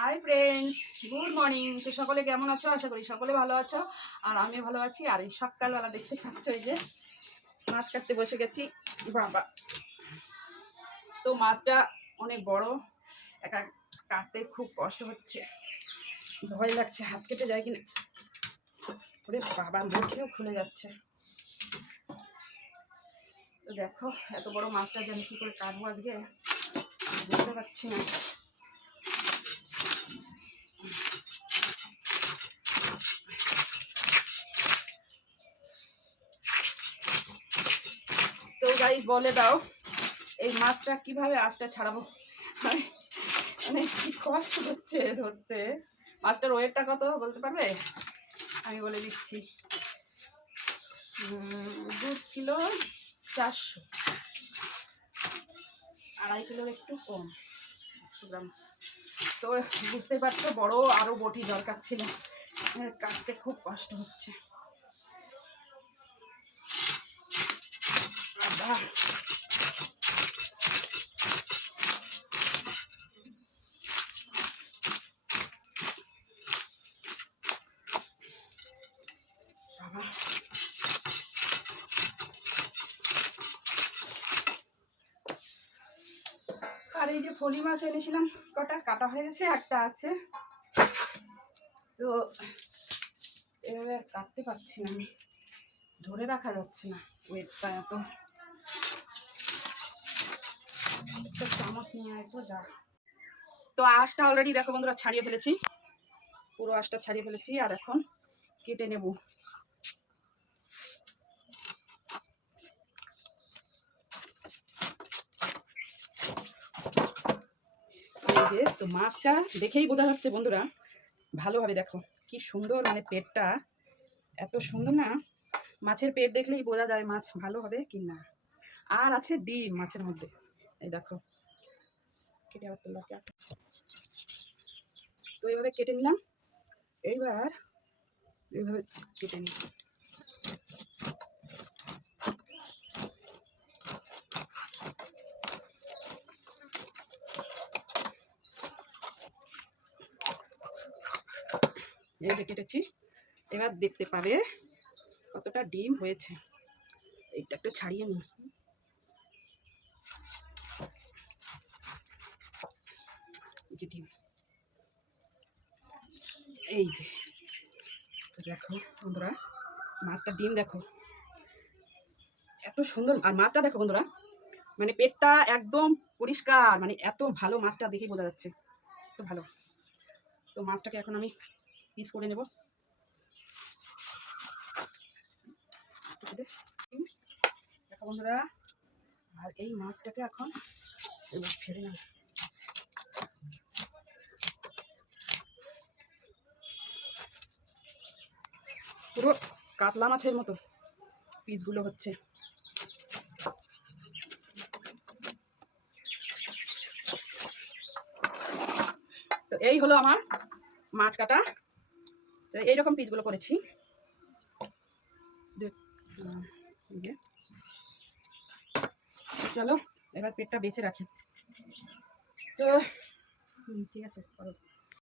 Hi friends, good morning. তো সকলে কেমন আছো? আশা করি সকলে ভালো আছো, আর আমিও ভালো আছি। আর এই সকালবেলা দেখতে পাচ্ছ এই যে মাছ কাটতে বসে গেছি। বাবা, তো মাছটা অনেক বড়, একা কাটতে খুব কষ্ট হচ্ছে, ভয় লাগছে হাত কেটে যায় কিনা। ওরে বাবা, মুখেও খুলে যাচ্ছে। তো দেখো, এত বড় মাছটা যে আমি কী করে কাটবো আজকে বুঝতে পারছি না। তো গাইস বলে দাও, এই মাছটা কিভাবে আঁশটা ছাড়াবো? মানে কি কষ্ট হচ্ছে ধরতে। মাছটার ওয়েটটা কত বলতে পারবে? আমি বলে দিচ্ছি, 2 কিলো 400, 2.5 কিলোর একটু কম, 100 গ্রাম। তো বুঝতেই পারছো, বড় আরও বটি দরকার ছিল, কাটতে খুব কষ্ট হচ্ছে। আর এই যে ফলি মাছ এনেছিলাম, কটা কাটা হয়ে গেছে, একটা আছে। তো এভাবে কাটতে পারছি না, আমি ধরে রাখা যাচ্ছে না ওয়েটটা এত। একটা চামচ নিয়ে আসবো যা। তো আঁশটা অলরেডি দেখো বন্ধুরা ছাড়িয়ে ফেলেছি, পুরো আঁশটা ছাড়িয়ে ফেলেছি। আর এখন কেটে নেব। এই যে, তো মাছটা দেখেই বোঝা যাচ্ছে বন্ধুরা, ভালোভাবে দেখো কি সুন্দর, মানে পেটটা এত সুন্দর না, মাছের পেট দেখলেই বোঝা যায় মাছ ভালো হবে কি না। আর আছে ডিম মাছের মধ্যে, এই দেখো। কেটে আবার তুললাম, তো এইভাবে কেটে নিলাম। এইবার এইভাবে কেটে নিই। এই যে কেটেছি, এবার দেখতে পাবে কতটা ডিম হয়েছে। এইটা একটু ছাড়িয়ে নিই। এই যে ডিম, এই যে দেখো বন্ধুরা, মাছটা ডিম দেখো এত সুন্দর। আর মাছটা দেখো বন্ধুরা, মানে পেটটা একদম পরিষ্কার, মানে এত ভালো মাছটা দেখেই বোঝা যাচ্ছে, এত ভালো। তো মাছটাকে এখন আমি পিস করে নেব। দেখো বন্ধুরা, আর এই মাছটাকে এখন এবার ফেলে নেব। পুরো কাতলা মাছের মতো পিসগুলো হচ্ছে। তো এই হলো আমার মাছ কাটা। তো এইরকম পিসগুলো করেছি। চলো এবার পেটটা বেছে রাখি। তো ঠিক আছে,